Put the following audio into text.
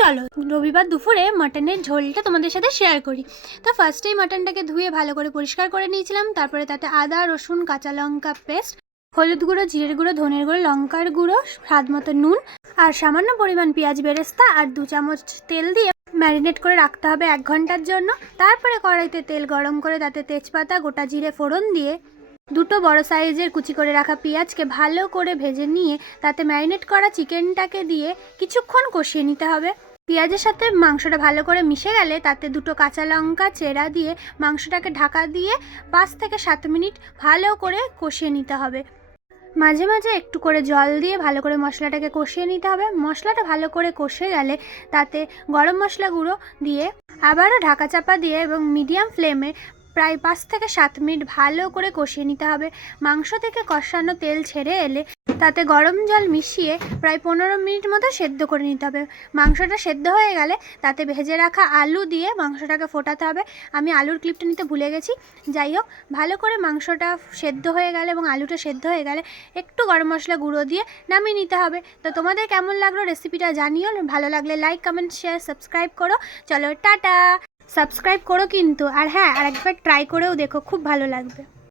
চলো রবিবার দুপুরে মাটনের ঝোলটা তোমাদের সাথে শেয়ার করি। তো ফার্স্টেই মাটনটাকে ধুয়ে ভালো করে পরিষ্কার করে নিয়েছিলাম। তারপরে তাতে আদা, রসুন, কাঁচা লঙ্কা পেস্ট, হলুদ গুঁড়ো, জিরের গুঁড়ো, ধনের গুঁড়ো, লঙ্কার গুঁড়ো, স্বাদ মতো নুন আর সামান্য পরিমাণ পেঁয়াজ বেরেস্তা আর 2 চামচ তেল দিয়ে ম্যারিনেট করে রাখতে হবে 1 ঘন্টার জন্য। তারপরে কড়াইতে তেল গরম করে তাতে তেজপাতা, গোটা জিরে ফোড়ন দিয়ে দুটো বড় সাইজের কুচি করে রাখা পেঁয়াজকে ভালো করে ভেজে নিয়ে তাতে ম্যারিনেট করা চিকেনটাকে দিয়ে কিছুক্ষণ কষিয়ে নিতে হবে। পেঁয়াজের সাথে মাংসটা ভালো করে মিশে গেলে তাতে দুটো কাঁচা লঙ্কা চেরা দিয়ে মাংসটাকে ঢাকা দিয়ে 5 থেকে 7 মিনিট ভালো করে কষিয়ে নিতে হবে। মাঝে মাঝে একটু করে জল দিয়ে ভালো করে মশলাটাকে কষিয়ে নিতে হবে। মশলাটা ভালো করে কষে গেলে তাতে গরম মশলা গুঁড়ো দিয়ে আবারও ঢাকা চাপা দিয়ে এবং মিডিয়াম ফ্লেমে প্রায় 5 থেকে 7 মিনিট ভালো করে কষিয়ে নিতে হবে। মাংস থেকে কষানো তেল ছেড়ে এলে তাতে গরম জল মিশিয়ে প্রায় 15 মিনিট মতো সেদ্ধ করে নিতে হবে। মাংসটা সেদ্ধ হয়ে গেলে তাতে ভেজে রাখা আলু দিয়ে মাংসটাকে ফোটাতে হবে। আমি আলুর ক্লিপটা নিতে ভুলে গেছি। যাই হোক, ভালো করে মাংসটা সেদ্ধ হয়ে গেলে এবং আলুটা সেদ্ধ হয়ে গেলে একটু গরম মশলা গুঁড়ো দিয়ে নামিয়ে নিতে হবে। তো তোমাদের কেমন লাগলো রেসিপিটা জানিও। ভালো লাগলে লাইক, কমেন্ট, শেয়ার, সাবস্ক্রাইব করো। চলো টাটা। সাবস্ক্রাইব করো কিন্তু, আর হ্যাঁ, আরেকবার ট্রাই করেও দেখো, খুব ভালো লাগবে।